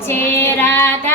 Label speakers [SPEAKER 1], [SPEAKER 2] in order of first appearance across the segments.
[SPEAKER 1] છે રાધાજી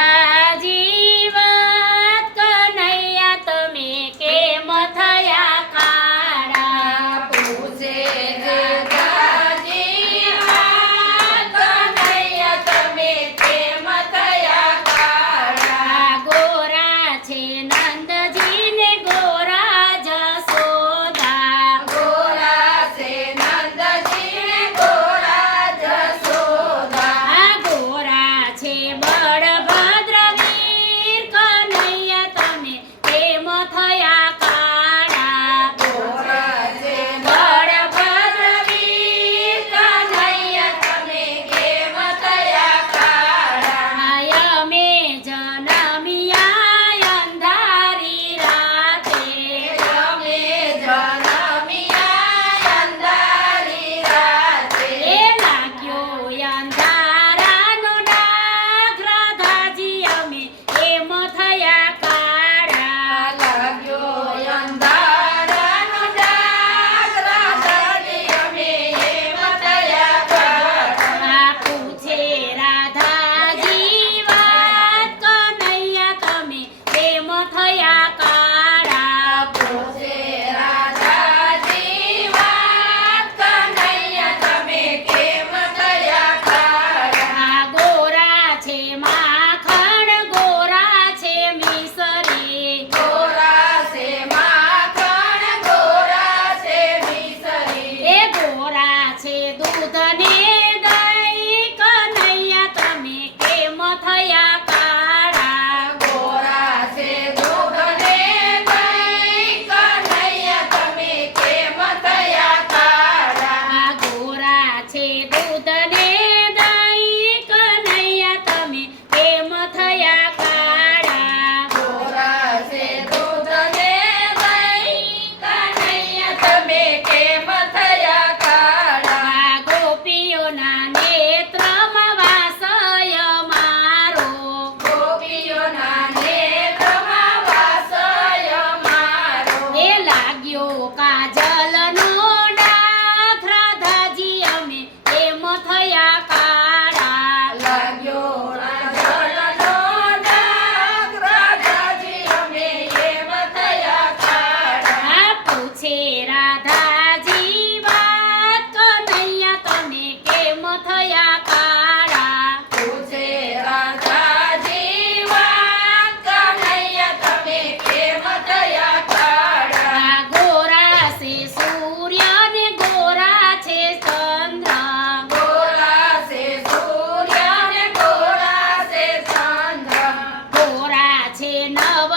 [SPEAKER 1] কাছে নব